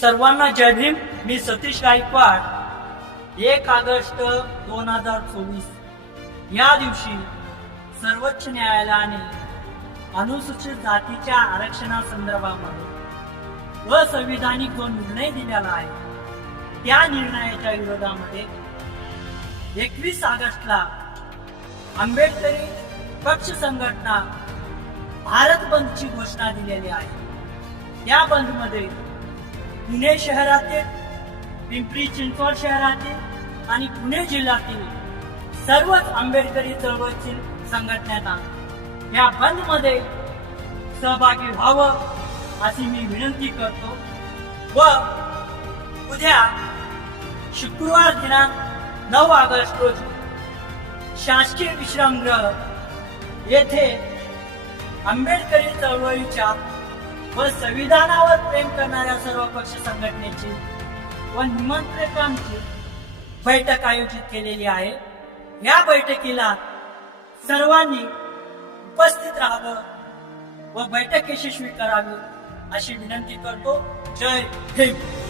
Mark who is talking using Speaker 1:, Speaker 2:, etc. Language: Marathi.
Speaker 1: सर्वांना जय भीम. मी सतीश गायकवाड. एक ऑगस्ट दोन हजार चोवीस. या दिवशी सर्वोच्च न्यायालयाने अनुसूचित जातीच्या आरक्षणासंदर्भामध्ये असंविधानिक जो निर्णय दिलेला आहे त्या निर्णयाच्या विरोधामध्ये एकवीस ऑगस्टला आंबेडकरी पक्ष संघटना भारत बंदची घोषणा दिलेली आहे. या बंदमध्ये पुणे शहरातील पिंपरी चिंचवड शहरातील आणि पुणे जिल्ह्यातील सर्वच आंबेडकरी चळवळीतील संघटनेला या बंदमध्ये सहभागी व्हावं अशी मी विनंती करतो व उद्या शुक्रवार दिनांक नऊ ऑगस्ट रोजी शासकीय विश्रामगृह येथे आंबेडकरी चळवळीच्या व संविधानावर प्रेम करणाऱ्या सर्व पक्ष संघटनेची व निमंत्रकांची बैठक आयोजित केलेली आहे. या बैठकीला सर्वांनी उपस्थित राहावं व बैठक यशस्वी करावी अशी विनंती करतो. जय हिंद.